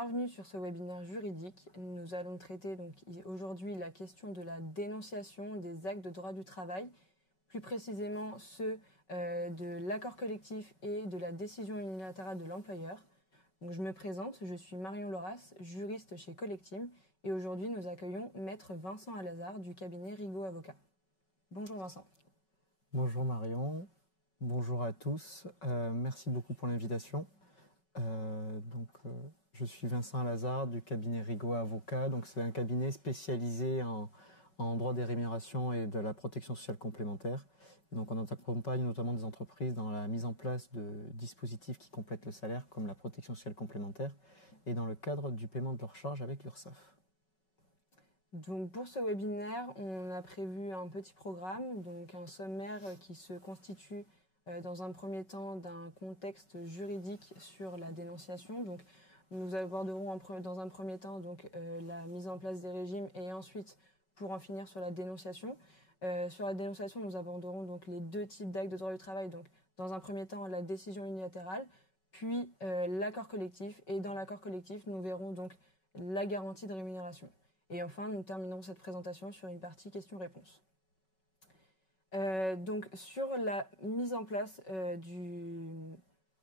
Bienvenue sur ce webinaire juridique. Nous allons traiter donc aujourd'hui la question de la dénonciation des actes de droit du travail, plus précisément ceux de l'accord collectif et de la décision unilatérale de l'employeur. Donc, je me présente, je suis Marion Loras, juriste chez Collectim, et aujourd'hui nous accueillons Maître Vincent Alazard du cabinet Rigaud Avocat. Bonjour Vincent. Bonjour Marion, bonjour à tous, merci beaucoup pour l'invitation. Je suis Vincent Alazard du cabinet Rigaud Avocat. Donc, c'est un cabinet spécialisé en droit des rémunérations et de la protection sociale complémentaire. Et donc, on accompagne notamment des entreprises dans la mise en place de dispositifs qui complètent le salaire, comme la protection sociale complémentaire, et dans le cadre du paiement de leurs charges avec l'URSSAF. Donc, pour ce webinaire, on a prévu un petit programme, donc un sommaire qui se constitue dans un premier temps d'un contexte juridique sur la dénonciation. Donc, nous aborderons dans un premier temps la mise en place des régimes et ensuite pour en finir sur la dénonciation. Sur la dénonciation, nous aborderons donc les deux types d'actes de droit du travail. Donc, dans un premier temps, la décision unilatérale, puis l'accord collectif. Et dans l'accord collectif, nous verrons donc la garantie de rémunération. Et enfin, nous terminerons cette présentation sur une partie questions-réponses. Donc, sur la mise en place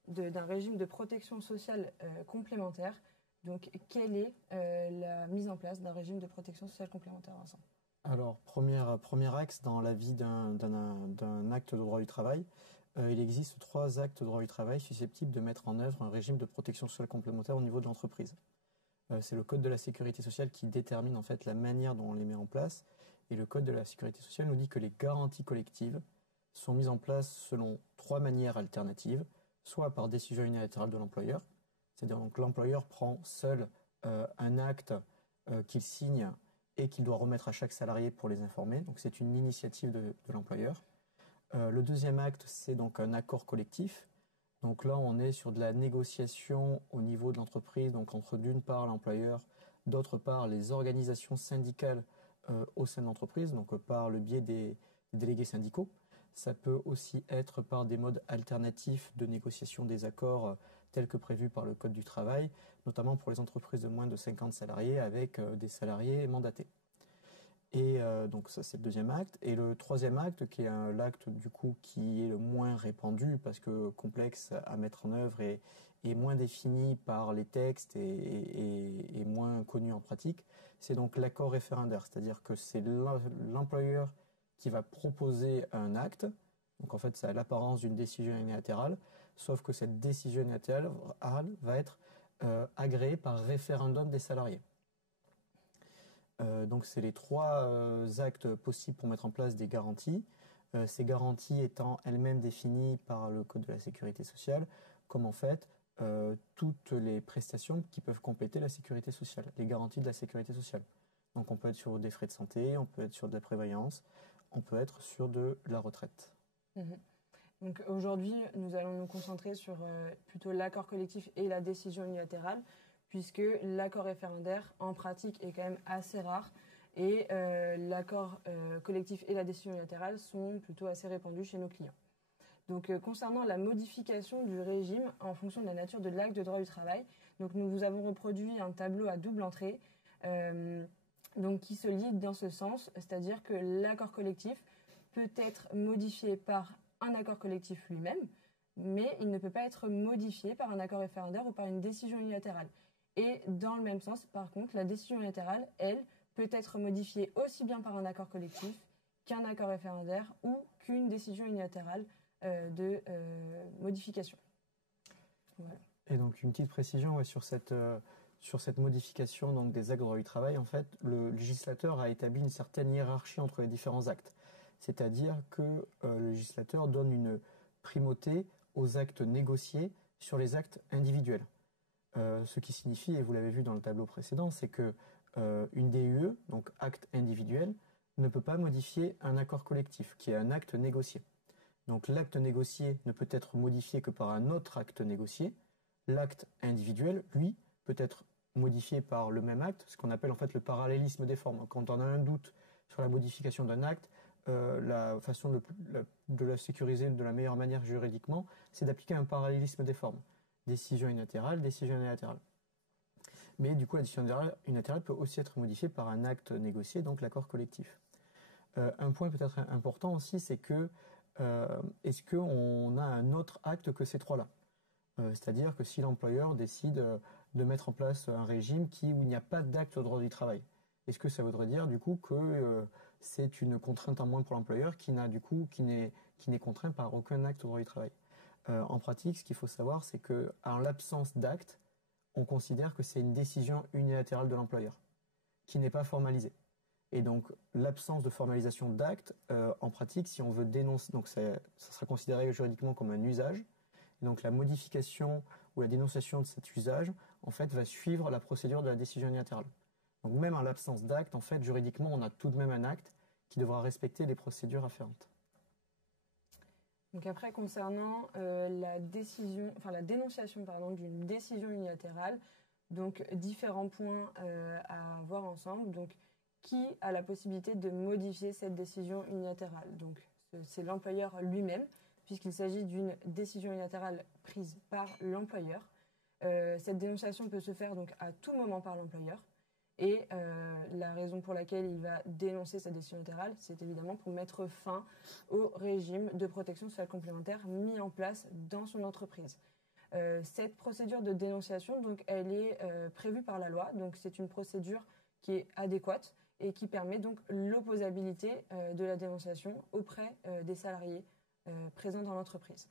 d'un régime de protection sociale complémentaire, donc quelle est la mise en place d'un régime de protection sociale complémentaire, Vincent? Alors, premier axe dans la vie d'un acte de droit du travail, il existe 3 actes de droit du travail susceptibles de mettre en œuvre un régime de protection sociale complémentaire au niveau de l'entreprise. C'est le Code de la sécurité sociale qui détermine en fait la manière dont on les met en place. Et le Code de la sécurité sociale nous dit que les garanties collectives sont mises en place selon 3 manières alternatives, soit par décision unilatérale de l'employeur, c'est-à-dire donc l'employeur prend seul un acte qu'il signe et qu'il doit remettre à chaque salarié pour les informer. Donc c'est une initiative de l'employeur. Le deuxième acte, c'est donc un accord collectif. Donc là, on est sur de la négociation au niveau de l'entreprise, donc entre d'une part l'employeur, d'autre part les organisations syndicales au sein de l'entreprise, donc par le biais des délégués syndicaux. Ça peut aussi être par des modes alternatifs de négociation des accords tels que prévus par le Code du travail, notamment pour les entreprises de moins de 50 salariés avec des salariés mandatés. Et donc ça c'est le deuxième acte. Et le troisième acte, qui est l'acte du coup qui est le moins répandu parce que complexe à mettre en œuvre et moins défini par les textes et moins connu en pratique, c'est donc l'accord référendaire. C'est-à-dire que c'est l'employeur qui va proposer un acte. Donc en fait, ça a l'apparence d'une décision unilatérale, sauf que cette décision unilatérale va être agréée par référendum des salariés. Donc c'est les 3 actes possibles pour mettre en place des garanties. Ces garanties étant elles-mêmes définies par le Code de la sécurité sociale, comme en fait toutes les prestations qui peuvent compléter la sécurité sociale, les garanties de la sécurité sociale. Donc on peut être sur des frais de santé, on peut être sur de la prévoyance, on peut être sur de la retraite. Donc aujourd'hui, nous allons nous concentrer sur plutôt l'accord collectif et la décision unilatérale, puisque l'accord référendaire, en pratique, est quand même assez rare. Et l'accord collectif et la décision unilatérale sont plutôt assez répandus chez nos clients. Donc, concernant la modification du régime en fonction de la nature de l'acte de droit du travail, donc nous vous avons reproduit un tableau à double entrée donc qui se lie dans ce sens, c'est-à-dire que l'accord collectif peut être modifié par un accord collectif lui-même, mais il ne peut pas être modifié par un accord référendaire ou par une décision unilatérale. Et dans le même sens, par contre, la décision unilatérale, elle, peut être modifiée aussi bien par un accord collectif qu'un accord référendaire ou qu'une décision unilatérale de modification. Voilà. Et donc une petite précision sur cette modification donc, des actes de droit du travail. En fait, le législateur a établi une certaine hiérarchie entre les différents actes. C'est-à-dire que le législateur donne une primauté aux actes négociés sur les actes individuels. Ce qui signifie, et vous l'avez vu dans le tableau précédent, c'est que une DUE, donc acte individuel, ne peut pas modifier un accord collectif, qui est un acte négocié. Donc l'acte négocié ne peut être modifié que par un autre acte négocié. L'acte individuel, lui, peut être modifié par le même acte, ce qu'on appelle en fait le parallélisme des formes. Quand on a un doute sur la modification d'un acte, la façon de la sécuriser de la meilleure manière juridiquement, c'est d'appliquer un parallélisme des formes. Décision unilatérale, décision unilatérale. Mais du coup, la décision unilatérale peut aussi être modifiée par un acte négocié, donc l'accord collectif. Un point peut-être important aussi, c'est que est-ce qu'on a un autre acte que ces trois-là? C'est-à-dire que si l'employeur décide de mettre en place un régime où il n'y a pas d'acte au droit du travail, est-ce que ça voudrait dire du coup que c'est une contrainte en moins pour l'employeur qui n'est contraint par aucun acte au droit du travail? En pratique, ce qu'il faut savoir, c'est que en l'absence d'acte, on considère que c'est une décision unilatérale de l'employeur qui n'est pas formalisée. Et donc, l'absence de formalisation d'acte, en pratique, si on veut dénoncer, donc ça sera considéré juridiquement comme un usage. Et donc, la modification ou la dénonciation de cet usage, en fait, va suivre la procédure de la décision unilatérale. Donc, même en l'absence d'acte, en fait, juridiquement, on a tout de même un acte qui devra respecter les procédures afférentes. Donc après, concernant la dénonciation d'une décision unilatérale, donc différents points à voir ensemble. Donc, qui a la possibilité de modifier cette décision unilatérale? Donc, c'est l'employeur lui-même, puisqu'il s'agit d'une décision unilatérale prise par l'employeur. Cette dénonciation peut se faire donc à tout moment par l'employeur. Et la raison pour laquelle il va dénoncer cette décision unilatérale, c'est évidemment pour mettre fin au régime de protection sociale complémentaire mis en place dans son entreprise. Cette procédure de dénonciation, donc, elle est prévue par la loi. Donc, c'est une procédure qui est adéquate et qui permet donc l'opposabilité de la dénonciation auprès des salariés présents dans l'entreprise.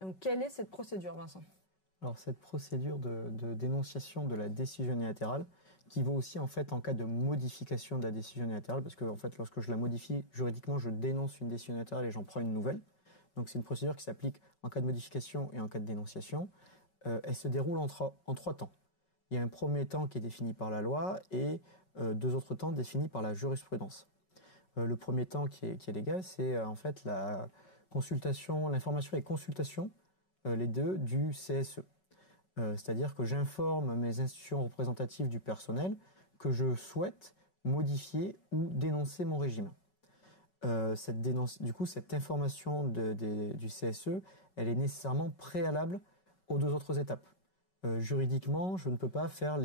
Donc, quelle est cette procédure, Vincent? Alors, cette procédure de dénonciation de la décision unilatérale, qui vaut aussi en fait en cas de modification de la décision unilatérale, parce que en fait, lorsque je la modifie juridiquement, je dénonce une décision unilatérale et j'en prends une nouvelle. Donc, c'est une procédure qui s'applique en cas de modification et en cas de dénonciation. Elle se déroule en trois temps. Il y a un premier temps qui est défini par la loi et deux autres temps définis par la jurisprudence. Le premier temps qui est légal, c'est en fait la consultation, l'information et consultation, les deux, du CSE. C'est-à-dire que j'informe mes institutions représentatives du personnel que je souhaite modifier ou dénoncer mon régime. Du coup, cette information du CSE, elle est nécessairement préalable aux deux autres étapes. Juridiquement, je ne peux pas faire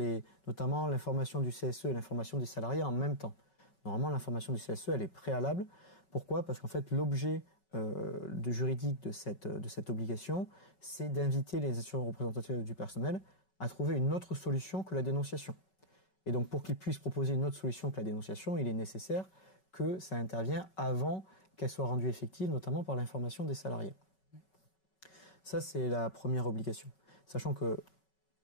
notamment l'information du CSE et l'information des salariés en même temps. Normalement, l'information du CSE, elle est préalable. Pourquoi? Parce qu'en fait, l'objet juridique de cette obligation, c'est d'inviter les institutions représentatives du personnel à trouver une autre solution que la dénonciation. Et donc, pour qu'ils puissent proposer une autre solution que la dénonciation, il est nécessaire que ça intervienne avant qu'elle soit rendue effective, notamment par l'information des salariés. Ça, c'est la première obligation. Sachant que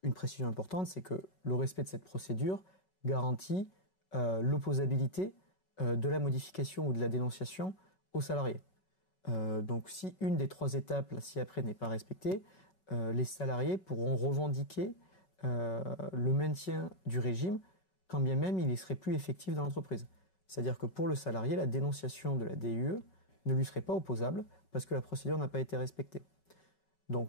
une précision importante, c'est que le respect de cette procédure garantit l'opposabilité de la modification ou de la dénonciation aux salariés. Donc si une des trois étapes ci-après n'est pas respectée, les salariés pourront revendiquer le maintien du régime quand bien même il ne serait plus effectif dans l'entreprise. C'est-à-dire que pour le salarié, la dénonciation de la DUE ne lui serait pas opposable parce que la procédure n'a pas été respectée. Donc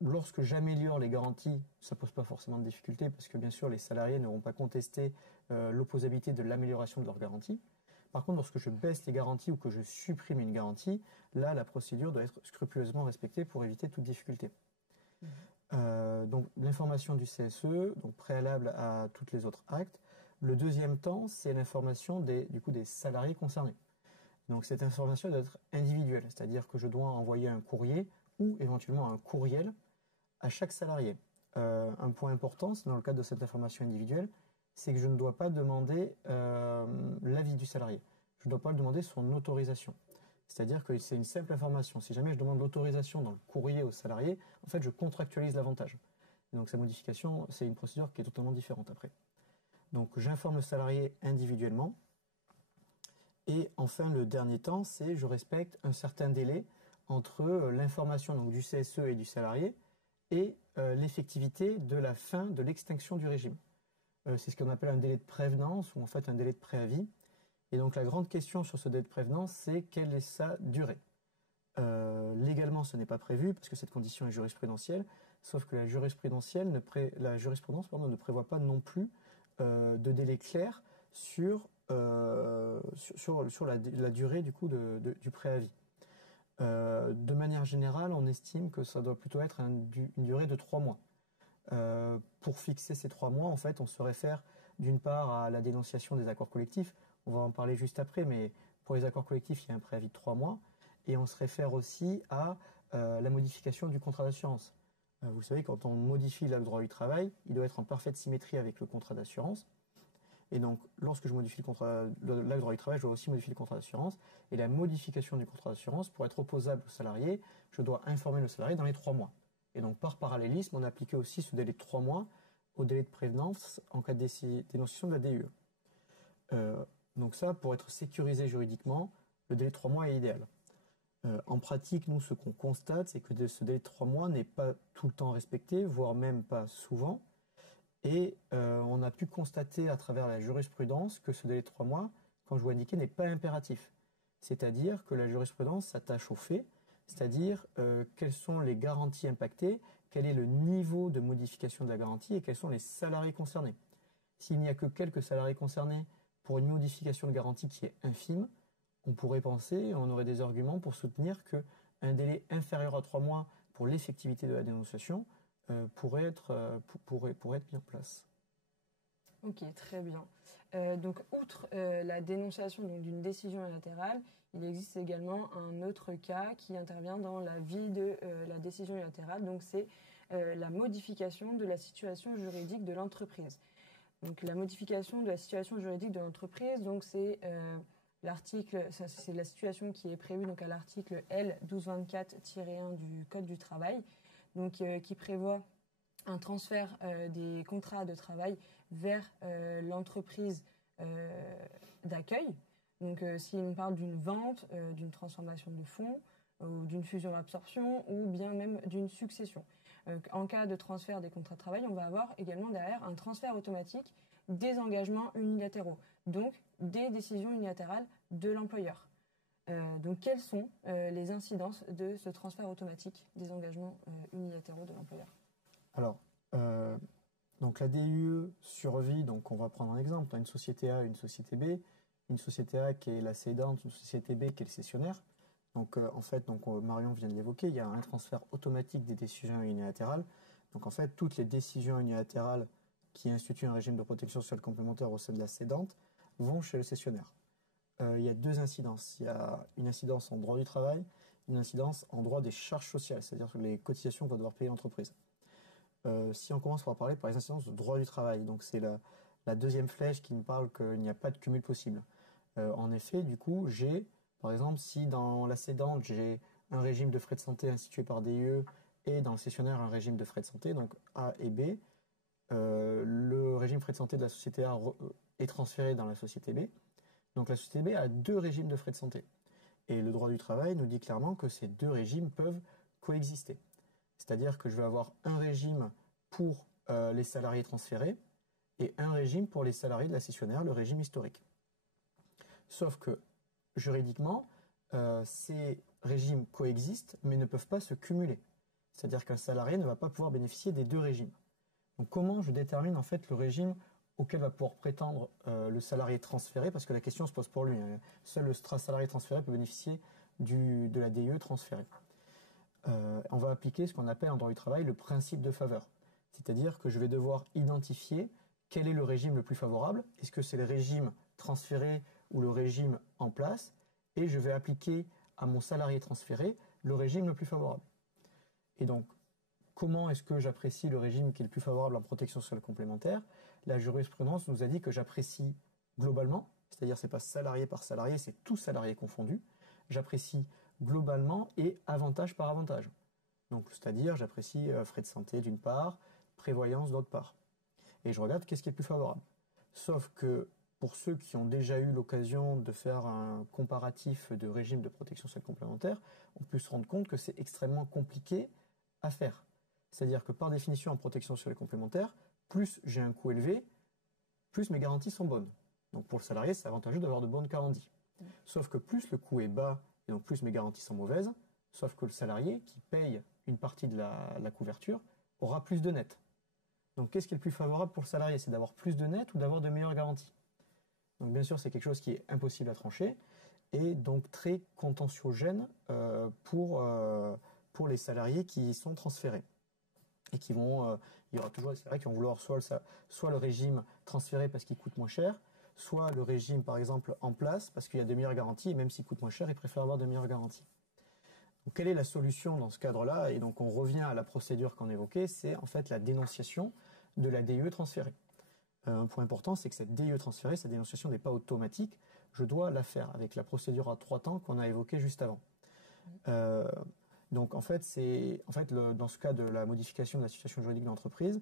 lorsque j'améliore les garanties, ça ne pose pas forcément de difficulté parce que bien sûr les salariés n'auront pas contesté l'opposabilité de l'amélioration de leurs garanties. Par contre, lorsque je baisse les garanties ou que je supprime une garantie, là, la procédure doit être scrupuleusement respectée pour éviter toute difficulté. Donc, l'information du CSE, donc préalable à tous les autres actes. Le deuxième temps, c'est l'information des salariés concernés. Donc, cette information doit être individuelle, c'est-à-dire que je dois envoyer un courrier ou éventuellement un courriel à chaque salarié. Un point important, c'est dans le cadre de cette information individuelle, c'est que je ne dois pas demander l'avis du salarié. Je ne dois pas lui demander son autorisation. C'est-à-dire que c'est une simple information. Si jamais je demande l'autorisation dans le courrier au salarié, en fait, je contractualise l'avantage. Donc, sa modification, c'est une procédure qui est totalement différente après. Donc, j'informe le salarié individuellement. Et enfin, le dernier temps, c'est je respecte un certain délai entre l'information du CSE et du salarié et l'effectivité de la fin de l'extinction du régime. C'est ce qu'on appelle un délai de prévenance ou en fait un délai de préavis. Et donc la grande question sur ce délai de prévenance, c'est quelle est sa durée. Légalement, ce n'est pas prévu parce que cette condition est jurisprudentielle, sauf que la jurisprudence ne prévoit pas non plus de délai clair sur la durée du préavis. De manière générale, on estime que ça doit plutôt être une durée de 3 mois. Pour fixer ces 3 mois, en fait, on se réfère d'une part à la dénonciation des accords collectifs. On va en parler juste après, mais pour les accords collectifs, il y a un préavis de 3 mois. Et on se réfère aussi à la modification du contrat d'assurance. Vous savez, quand on modifie l'acte de droit du travail, il doit être en parfaite symétrie avec le contrat d'assurance. Et donc, lorsque je modifie l'acte de droit du travail, je dois aussi modifier le contrat d'assurance. Et la modification du contrat d'assurance, pour être opposable au salarié, je dois informer le salarié dans les 3 mois. Et donc, par parallélisme, on a appliqué aussi ce délai de 3 mois au délai de prévenance en cas de dénonciation de la DUE. Donc ça, pour être sécurisé juridiquement, le délai de 3 mois est idéal. En pratique, nous, ce qu'on constate, c'est que ce délai de 3 mois n'est pas tout le temps respecté, voire même pas souvent. Et on a pu constater à travers la jurisprudence que ce délai de 3 mois, comme je vous l'indiquais, n'est pas impératif. C'est-à-dire que la jurisprudence s'attache aux faits, c'est-à-dire quelles sont les garanties impactées, quel est le niveau de modification de la garantie et quels sont les salariés concernés. S'il n'y a que quelques salariés concernés pour une modification de garantie qui est infime, on pourrait penser, on aurait des arguments pour soutenir qu'un délai inférieur à 3 mois pour l'effectivité de la dénonciation pourrait être mis en place. Ok, très bien. Donc, outre la dénonciation d'une décision unilatérale, il existe également un autre cas qui intervient dans la vie de la décision unilatérale. Donc, c'est la modification de la situation juridique de l'entreprise. Donc, la modification de la situation juridique de l'entreprise, donc c'est c'est la situation qui est prévue donc à l'article L 1224-1 du Code du travail, donc qui prévoit un transfert des contrats de travail vers l'entreprise d'accueil. Donc, si on parle d'une vente, d'une transformation de fonds, ou d'une fusion-absorption, ou bien même d'une succession. En cas de transfert des contrats de travail, on va avoir également derrière un transfert automatique des engagements unilatéraux, donc des décisions unilatérales de l'employeur. Donc, quelles sont les incidences de ce transfert automatique des engagements unilatéraux de l'employeur? Alors, donc la DUE survit, donc on va prendre un exemple, une société A, une société B, une société A qui est la cédante, une société B qui est le cessionnaire. Donc en fait, Marion vient de l'évoquer, il y a un transfert automatique des décisions unilatérales. Donc en fait, toutes les décisions unilatérales qui instituent un régime de protection sociale complémentaire au sein de la cédante vont chez le cessionnaire. Il y a 2 incidences. Il y a une incidence en droit du travail, une incidence en droit des charges sociales, c'est-à-dire sur les cotisations que va devoir payer l'entreprise. Si on commence par parler par les incidences de droit du travail, donc c'est la deuxième flèche qui me parle qu'il n'y a pas de cumul possible. En effet, du coup, par exemple, si dans la cédante, j'ai un régime de frais de santé institué par DIE et dans le cessionnaire, un régime de frais de santé, donc A et B, le régime frais de santé de la société A est transféré dans la société B. Donc la société B a 2 régimes de frais de santé. Et le droit du travail nous dit clairement que ces 2 régimes peuvent coexister. C'est-à-dire que je vais avoir un régime pour les salariés transférés et un régime pour les salariés de la cessionnaire, le régime historique. Sauf que juridiquement, ces régimes coexistent mais ne peuvent pas se cumuler. C'est-à-dire qu'un salarié ne va pas pouvoir bénéficier des 2 régimes. Donc comment je détermine en fait le régime auquel va pouvoir prétendre le salarié transféré, parce que la question se pose pour lui. Seul le salarié transféré peut bénéficier de la DIE transférée. On va appliquer ce qu'on appelle en droit du travail le principe de faveur. C'est-à-dire que je vais devoir identifier quel est le régime le plus favorable. Est-ce que c'est le régime transféré ou le régime en place? Et je vais appliquer à mon salarié transféré le régime le plus favorable. Et donc, comment est-ce que j'apprécie le régime qui est le plus favorable en protection sociale complémentaire? La jurisprudence nous a dit que j'apprécie globalement, c'est-à-dire c'est pas salarié par salarié, c'est tout salarié confondu. J'apprécie globalement et avantage par avantage. Donc, c'est-à-dire j'apprécie frais de santé d'une part, prévoyance d'autre part. Et je regarde qu'est-ce qui est le plus favorable. Sauf que pour ceux qui ont déjà eu l'occasion de faire un comparatif de régime de protection sociale complémentaire, on peut se rendre compte que c'est extrêmement compliqué à faire. C'est-à-dire que par définition, en protection sociale complémentaire, plus j'ai un coût élevé, plus mes garanties sont bonnes. Donc pour le salarié, c'est avantageux d'avoir de bonnes garanties. Sauf que plus le coût est bas, et donc plus mes garanties sont mauvaises, sauf que le salarié qui paye une partie de la couverture aura plus de net. Donc qu'est-ce qui est le plus favorable pour le salarié? C'est d'avoir plus de net ou d'avoir de meilleures garanties? Donc bien sûr, c'est quelque chose qui est impossible à trancher et donc très contentiogène pour les salariés qui y sont transférés. et qui vont, il y aura toujours des salariés qui vont vouloir soit le régime transféré parce qu'il coûte moins cher, soit le régime, par exemple, en place parce qu'il y a de meilleures garanties, et même s'il coûte moins cher, ils préfèrent avoir de meilleures garanties. Donc, quelle est la solution dans ce cadre-là? Et donc, on revient à la procédure qu'on évoquait, c'est en fait la dénonciation de la DIE transférée. Un point important, c'est que cette DIE transférée, cette dénonciation n'est pas automatique. Je dois la faire avec la procédure à 3 temps qu'on a évoquée juste avant. Donc, en fait, dans ce cas de la modification de la situation juridique de l'entreprise,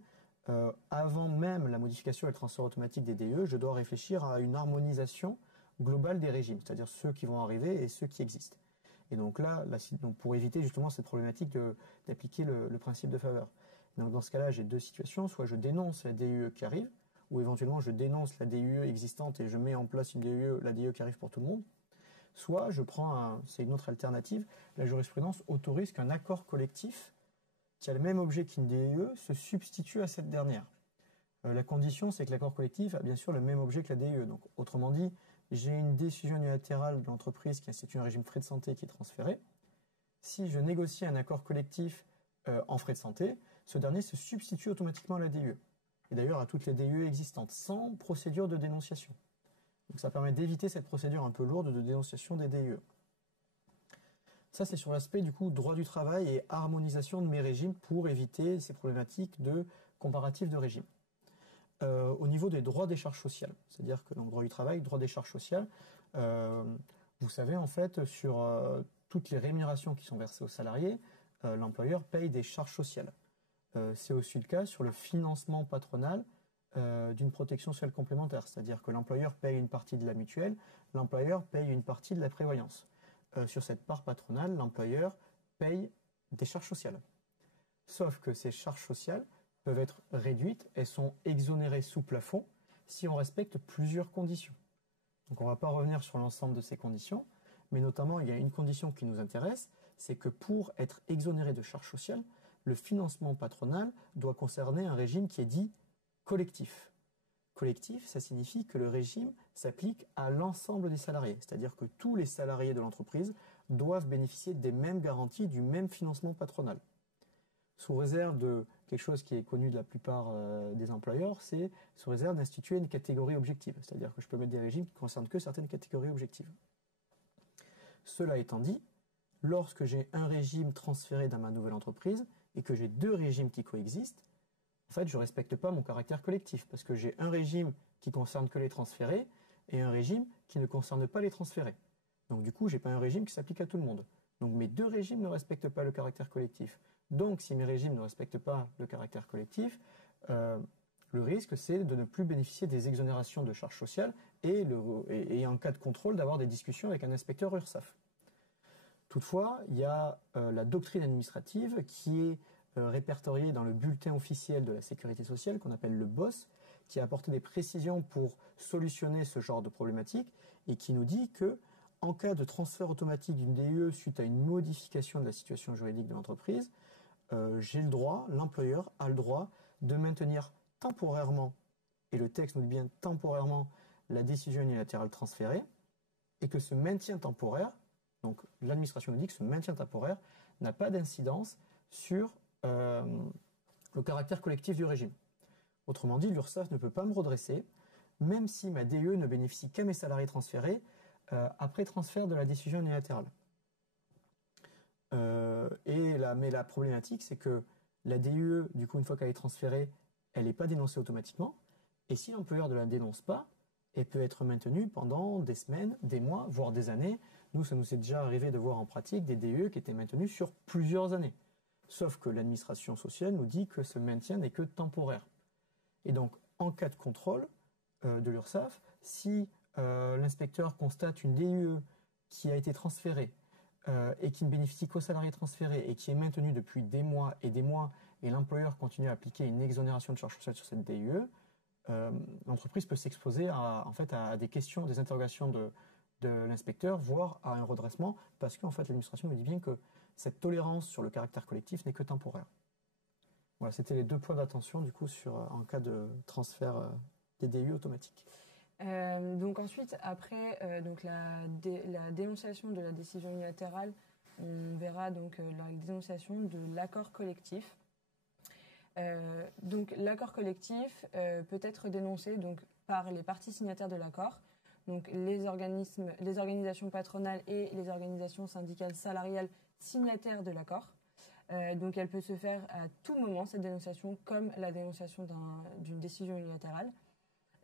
avant même la modification et le transfert automatique des DIE, je dois réfléchir à une harmonisation globale des régimes, c'est-à-dire ceux qui vont arriver et ceux qui existent. Et donc là, donc pour éviter justement cette problématique d'appliquer le principe de faveur. Donc dans ce cas-là, j'ai 2 situations. Soit je dénonce la DIE qui arrive, ou éventuellement je dénonce la DIE existante et je mets en place la DIE qui arrive pour tout le monde. Soit je prends, c'est une autre alternative, la jurisprudence autorise qu'un accord collectif qui a le même objet qu'une DIE se substitue à cette dernière. La condition, c'est que l'accord collectif a bien sûr le même objet que la DIE. Donc autrement dit, j'ai une décision unilatérale de l'entreprise qui institue un régime frais de santé qui est transféré. Si je négocie un accord collectif en frais de santé, ce dernier se substitue automatiquement à la DIE. Et d'ailleurs à toutes les DIE existantes, sans procédure de dénonciation. Donc ça permet d'éviter cette procédure un peu lourde de dénonciation des DIE. Ça, c'est sur l'aspect du coup droit du travail et harmonisation de mes régimes pour éviter ces problématiques de comparatif de régime. Au niveau des droits des charges sociales, c'est-à-dire que dans le droit du travail, droit des charges sociales, vous savez en fait sur toutes les rémunérations qui sont versées aux salariés, l'employeur paye des charges sociales. C'est aussi le cas sur le financement patronal d'une protection sociale complémentaire, c'est-à-dire que l'employeur paye une partie de la mutuelle, l'employeur paye une partie de la prévoyance. Sur cette part patronale, l'employeur paye des charges sociales. Sauf que ces charges sociales peuvent être réduites et sont exonérées sous plafond si on respecte plusieurs conditions. Donc on ne va pas revenir sur l'ensemble de ces conditions, mais notamment il y a une condition qui nous intéresse, c'est que pour être exonéré de charges sociales, le financement patronal doit concerner un régime qui est dit collectif. Collectif, ça signifie que le régime s'applique à l'ensemble des salariés, c'est-à-dire que tous les salariés de l'entreprise doivent bénéficier des mêmes garanties, du même financement patronal. Sous réserve de quelque chose qui est connu de la plupart des employeurs, c'est sous réserve d'instituer une catégorie objective, c'est-à-dire que je peux mettre des régimes qui ne concernent que certaines catégories objectives. Cela étant dit, lorsque j'ai un régime transféré dans ma nouvelle entreprise et que j'ai 2 régimes qui coexistent, en fait, je ne respecte pas mon caractère collectif parce que j'ai un régime qui concerne que les transférés et un régime qui ne concerne pas les transférés. Donc du coup, je n'ai pas un régime qui s'applique à tout le monde. Donc mes 2 régimes ne respectent pas le caractère collectif. Donc si mes régimes ne respectent pas le caractère collectif, le risque c'est de ne plus bénéficier des exonérations de charges sociales et en cas de contrôle d'avoir des discussions avec un inspecteur URSSAF. Toutefois, il y a la doctrine administrative qui est répertoriée dans le bulletin officiel de la sécurité sociale qu'on appelle le BOSS, qui a apporté des précisions pour solutionner ce genre de problématique et qui nous dit que en cas de transfert automatique d'une DIE suite à une modification de la situation juridique de l'entreprise, l'employeur a le droit de maintenir temporairement, et le texte nous dit bien temporairement, la décision unilatérale transférée, et que ce maintien temporaire, donc l'administration nous dit que ce maintien temporaire n'a pas d'incidence sur le caractère collectif du régime. Autrement dit, l'URSSAF ne peut pas me redresser, même si ma DIE ne bénéficie qu'à mes salariés transférés après transfert de la décision unilatérale. Mais la problématique, c'est que la DIE, du coup, une fois qu'elle est transférée, elle n'est pas dénoncée automatiquement. Et si l'employeur ne la dénonce pas, elle peut être maintenue pendant des semaines, des mois, voire des années. Nous, ça nous est déjà arrivé de voir en pratique des DIE qui étaient maintenues sur plusieurs années. Sauf que l'administration sociale nous dit que ce maintien n'est que temporaire. Et donc, en cas de contrôle de l'URSSAF, si l'inspecteur constate une DIE qui a été transférée et qui ne bénéficie qu'aux salariés transférés et qui est maintenue depuis des mois, et l'employeur continue à appliquer une exonération de charges sociales sur cette DIE, l'entreprise peut s'exposer à des questions, des interrogations de l'inspecteur, voire à un redressement, parce qu'en fait l'administration nous dit bien que cette tolérance sur le caractère collectif n'est que temporaire. Voilà, c'était les 2 points d'attention du coup en cas de transfert des DIE automatiques. Donc ensuite, après donc la dénonciation de la décision unilatérale, on verra donc la dénonciation de l'accord collectif. Donc l'accord collectif peut être dénoncé donc, par les parties signataires de l'accord, donc les organisations patronales et les organisations syndicales salariales signataires de l'accord. Donc elle peut se faire à tout moment, cette dénonciation, comme la dénonciation d'une décision unilatérale.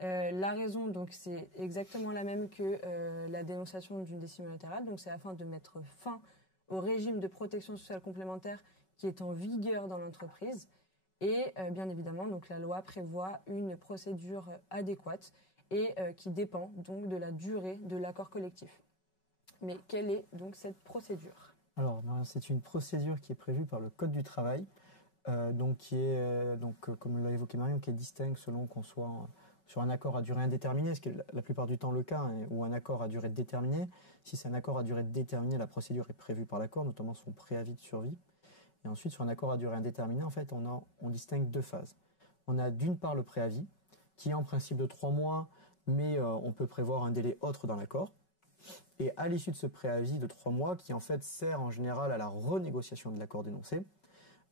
La raison, donc, c'est exactement la même que la dénonciation d'une décision unilatérale. Donc c'est afin de mettre fin au régime de protection sociale complémentaire qui est en vigueur dans l'entreprise. Et bien évidemment, donc, la loi prévoit une procédure adéquate et qui dépend donc de la durée de l'accord collectif. Mais quelle est donc cette procédure? Alors, c'est une procédure qui est prévue par le Code du travail, donc qui est, comme l'a évoqué Marion, qui est distincte selon qu'on soit sur un accord à durée indéterminée, ce qui est la plupart du temps le cas, hein, ou un accord à durée déterminée. Si c'est un accord à durée déterminée, la procédure est prévue par l'accord, notamment son préavis de survie. Et ensuite, sur un accord à durée indéterminée, en fait, on distingue deux phases. On a d'une part le préavis, qui est en principe de 3 mois, mais on peut prévoir un délai autre dans l'accord. Et à l'issue de ce préavis de 3 mois, qui en fait sert en général à la renégociation de l'accord dénoncé,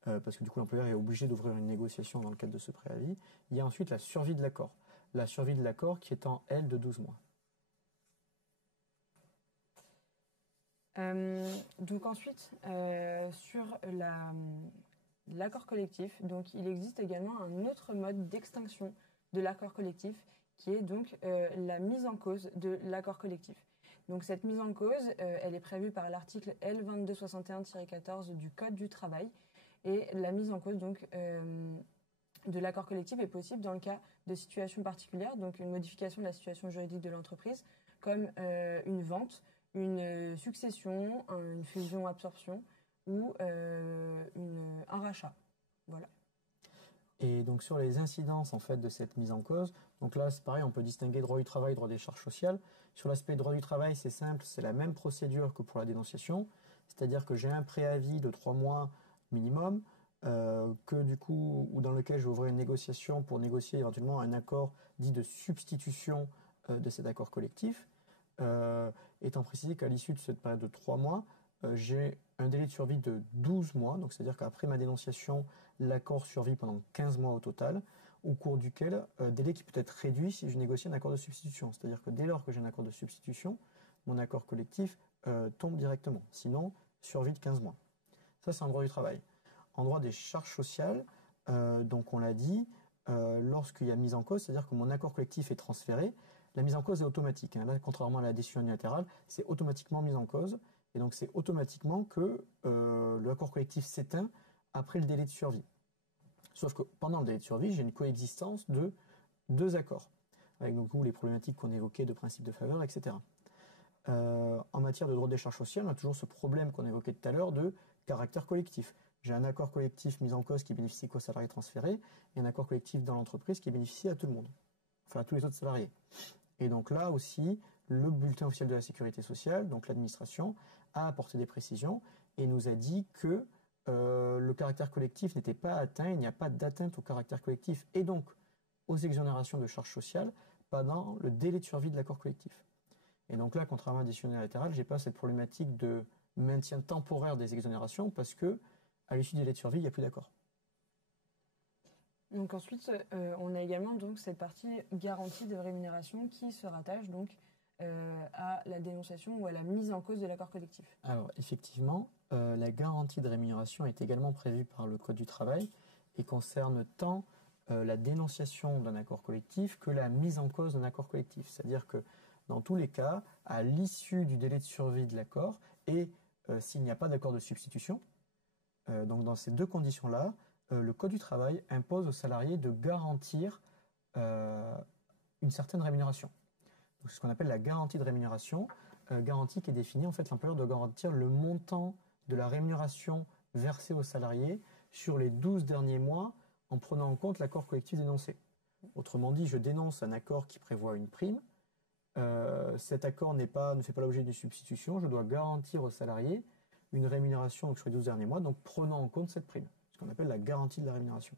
parce que du coup l'employeur est obligé d'ouvrir une négociation dans le cadre de ce préavis, il y a ensuite la survie de l'accord. La survie de l'accord qui est en L de 12 mois. Donc ensuite, sur l'accord collectif, donc il existe également un autre mode d'extinction de l'accord collectif qui est donc la mise en cause de l'accord collectif. Donc cette mise en cause, elle est prévue par l'article L2261-14 du Code du travail et la mise en cause donc de l'accord collectif est possible dans le cas de situations particulières, donc une modification de la situation juridique de l'entreprise comme une vente, une succession, une fusion-absorption ou un rachat. Voilà. Et donc sur les incidences en fait de cette mise en cause, donc là c'est pareil, on peut distinguer droit du travail, droit des charges sociales. Sur l'aspect droit du travail, c'est simple, c'est la même procédure que pour la dénonciation, c'est-à-dire que j'ai un préavis de 3 mois minimum, que du coup, ou dans lequel je vais ouvrir une négociation pour négocier éventuellement un accord dit de substitution de cet accord collectif. Étant précisé qu'à l'issue de cette période de 3 mois, j'ai un délai de survie de 12 mois, donc c'est-à-dire qu'après ma dénonciation, l'accord survit pendant 15 mois au total, au cours duquel, délai qui peut être réduit si je négocie un accord de substitution. C'est-à-dire que dès lors que j'ai un accord de substitution, mon accord collectif tombe directement. Sinon, survie de 15 mois. Ça, c'est en droit du travail. En droit des charges sociales, donc on l'a dit, lorsqu'il y a mise en cause, c'est-à-dire que mon accord collectif est transféré, la mise en cause est automatique. Hein. Là, contrairement à la décision unilatérale, c'est automatiquement mise en cause. Et donc, c'est automatiquement que l'accord collectif s'éteint après le délai de survie. Sauf que pendant le délai de survie, j'ai une coexistence de 2 accords, avec donc les problématiques qu'on évoquait de principe de faveur, etc. En matière de droit des charges sociales, on a toujours ce problème qu'on évoquait tout à l'heure de caractère collectif. J'ai un accord collectif mis en cause qui bénéficie qu'aux salariés transférés, et un accord collectif dans l'entreprise qui bénéficie à tout le monde, enfin à tous les autres salariés. Et donc là aussi, le bulletin officiel de la sécurité sociale, donc l'administration, a apporté des précisions et nous a dit que le caractère collectif n'était pas atteint, il n'y a pas d'atteinte au caractère collectif et donc aux exonérations de charges sociales pendant le délai de survie de l'accord collectif. Et donc là, contrairement à la décision unilatérale, j'ai pas cette problématique de maintien temporaire des exonérations parce que à l'issue du délai de survie, il n'y a plus d'accord. Donc ensuite, on a également donc cette partie garantie de rémunération qui se rattache donc à la dénonciation ou à la mise en cause de l'accord collectif. Alors effectivement, la garantie de rémunération est également prévue par le Code du travail et concerne tant la dénonciation d'un accord collectif que la mise en cause d'un accord collectif. C'est-à-dire que dans tous les cas, à l'issue du délai de survie de l'accord et s'il n'y a pas d'accord de substitution, donc dans ces deux conditions-là, le Code du travail impose aux salariés de garantir une certaine rémunération. C'est ce qu'on appelle la garantie de rémunération, garantie qui est définie, en fait, l'employeur doit garantir le montant de la rémunération versée aux salariés sur les 12 derniers mois en prenant en compte l'accord collectif dénoncé. Autrement dit, je dénonce un accord qui prévoit une prime, cet accord ne fait pas l'objet d'une substitution, je dois garantir aux salariés une rémunération donc, sur les 12 derniers mois, donc prenant en compte cette prime, ce qu'on appelle la garantie de la rémunération.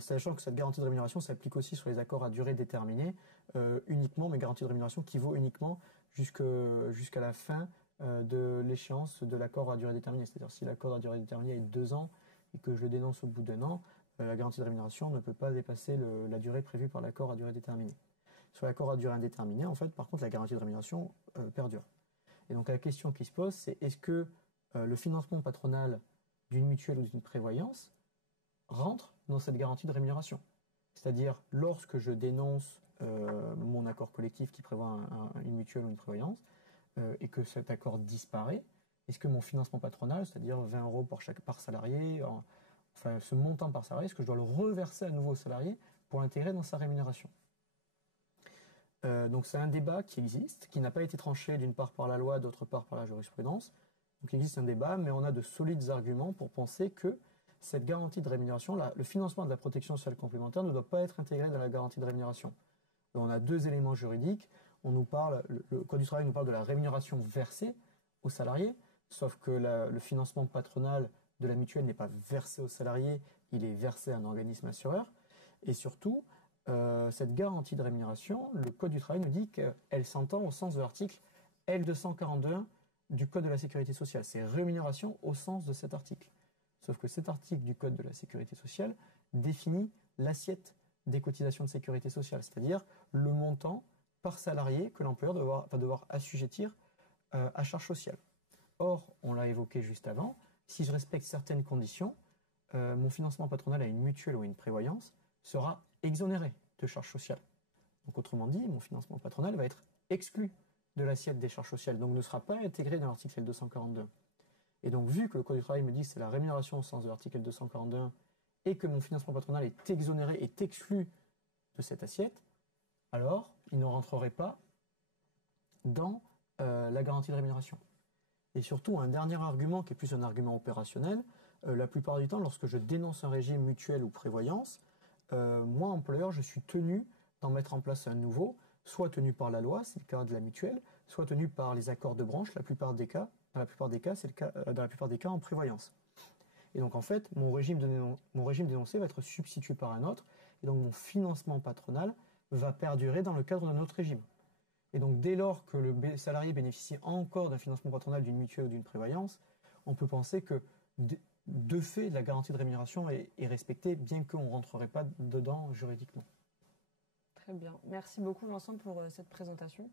Sachant que cette garantie de rémunération s'applique aussi sur les accords à durée déterminée, uniquement, mais garantie de rémunération qui vaut uniquement jusqu'à la fin de l'échéance de l'accord à durée déterminée. C'est-à-dire si l'accord à durée déterminée est 2 ans et que je le dénonce au bout d'un an, la garantie de rémunération ne peut pas dépasser la durée prévue par l'accord à durée déterminée. Sur l'accord à durée indéterminée, en fait, par contre, la garantie de rémunération perdure. Et donc la question qui se pose, c'est est-ce que le financement patronal d'une mutuelle ou d'une prévoyance rentre dans cette garantie de rémunération? C'est-à-dire, lorsque je dénonce mon accord collectif qui prévoit une mutuelle ou une prévoyance, et que cet accord disparaît, est-ce que mon financement patronal, c'est-à-dire 20 € par salarié, enfin ce montant par salarié, est-ce que je dois le reverser à nouveau au salarié pour l'intégrer dans sa rémunération? Donc c'est un débat qui existe, qui n'a pas été tranché d'une part par la loi, d'autre part par la jurisprudence. Donc il existe un débat, mais on a de solides arguments pour penser que cette garantie de rémunération, le financement de la protection sociale complémentaire ne doit pas être intégré dans la garantie de rémunération. Donc on a deux éléments juridiques. Le Code du travail nous parle de la rémunération versée aux salariés, sauf que le financement patronal de la mutuelle n'est pas versé aux salariés, il est versé à un organisme assureur. Et surtout, cette garantie de rémunération, le Code du travail nous dit qu'elle s'entend au sens de l'article L242 du Code de la sécurité sociale. C'est rémunération au sens de cet article. Sauf que cet article du Code de la sécurité sociale définit l'assiette des cotisations de sécurité sociale, c'est-à-dire le montant par salarié que l'employeur va devoir assujettir à charge sociale. Or, on l'a évoqué juste avant, si je respecte certaines conditions, mon financement patronal à une mutuelle ou à une prévoyance sera exonéré de charges sociales. Donc autrement dit, mon financement patronal va être exclu de l'assiette des charges sociales, donc ne sera pas intégré dans l'article L242. Et donc vu que le Code du travail me dit que c'est la rémunération au sens de l'article L241 et que mon financement patronal est exonéré, est exclu de cette assiette, alors il ne rentrerait pas dans la garantie de rémunération. Et surtout, un dernier argument qui est plus un argument opérationnel, la plupart du temps, lorsque je dénonce un régime mutuel ou prévoyance, moi, employeur, je suis tenu d'en mettre en place un nouveau, soit tenu par la loi, c'est le cas de la mutuelle, soit tenu par les accords de branche, dans la plupart des cas, c'est le cas, dans la plupart des cas en prévoyance. Et donc, en fait, mon régime d'énoncé va être substitué par un autre, et donc mon financement patronal va perdurer dans le cadre d'un autre régime. Et donc, dès lors que le salarié bénéficie encore d'un financement patronal d'une mutuelle ou d'une prévoyance, on peut penser que, de fait, la garantie de rémunération est respectée, bien qu'on ne rentrerait pas dedans juridiquement. Très bien. Merci beaucoup, Vincent, pour cette présentation.